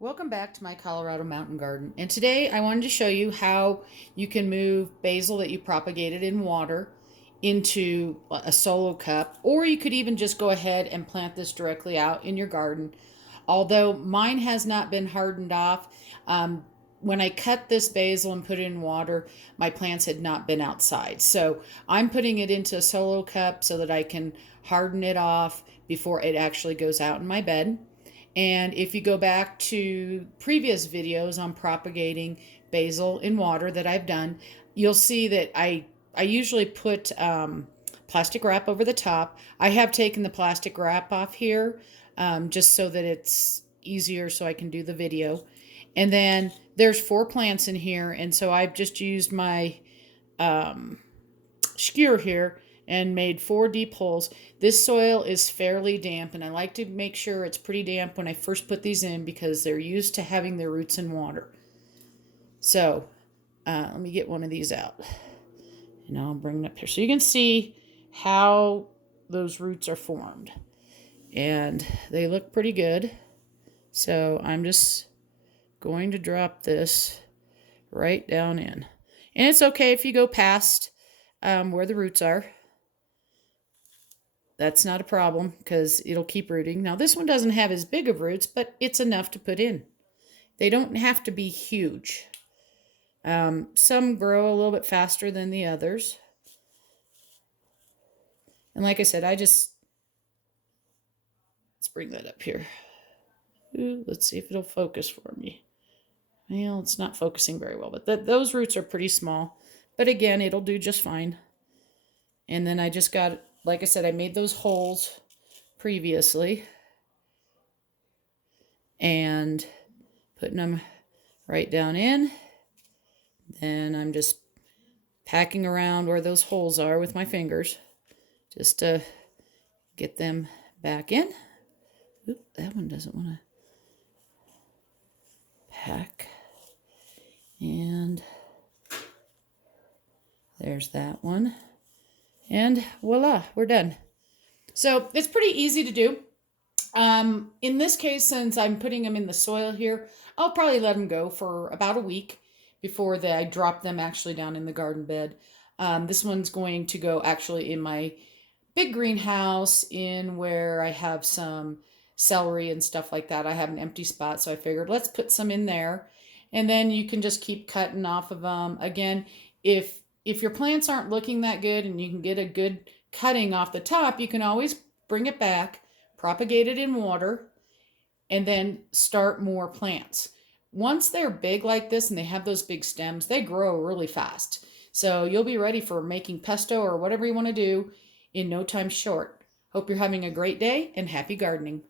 Welcome back to my Colorado mountain garden. And today I wanted to show you how you can move basil that you propagated in water into a solo cup, or you could even just go ahead and plant this directly out in your garden. Although mine has not been hardened off, when I cut this basil and put it in water, my plants had not been outside. So I'm putting it into a solo cup so that I can harden it off before it actually goes out in my bed. And if you go back to previous videos on propagating basil in water that I've done, you'll see that I usually put plastic wrap over the top. I have taken the plastic wrap off here just so that it's easier so I can do the video. And then there's 4 plants in here, and so I've just used my skewer here and made 4 deep holes. This soil is fairly damp, and I like to make sure it's pretty damp when I first put these in because they're used to having their roots in water. So let me get one of these out, and I'll bring it up here so you can see how those roots are formed. And they look pretty good. So I'm just going to drop this right down in. And it's okay if you go past where the roots are. That's not a problem because it'll keep rooting. Now this one doesn't have as big of roots, but it's enough to put in. They don't have to be huge. Some grow a little bit faster than the others. And like I said, let's bring that up here. Ooh, let's see if it'll focus for me. Well, it's not focusing very well, but those roots are pretty small. But again, it'll do just fine. And then I just got, like I said, I made those holes previously. And putting them right down in. Then I'm just packing around where those holes are with my fingers. Just to get them back in. Oop, that one doesn't want to pack. And there's that one. And voila, we're done. So it's pretty easy to do. In this case, since I'm putting them in the soil here, I'll probably let them go for about a week before I drop them actually down in the garden bed. This one's going to go actually in my big greenhouse in where I have some celery and stuff like that. I have an empty spot, so I figured let's put some in there. And then you can just keep cutting off of them. Again, if your plants aren't looking that good and you can get a good cutting off the top, you can always bring it back, propagate it in water, and then start more plants. Once they're big like this and they have those big stems, they grow really fast. So you'll be ready for making pesto or whatever you want to do in no time short. Hope you're having a great day and happy gardening.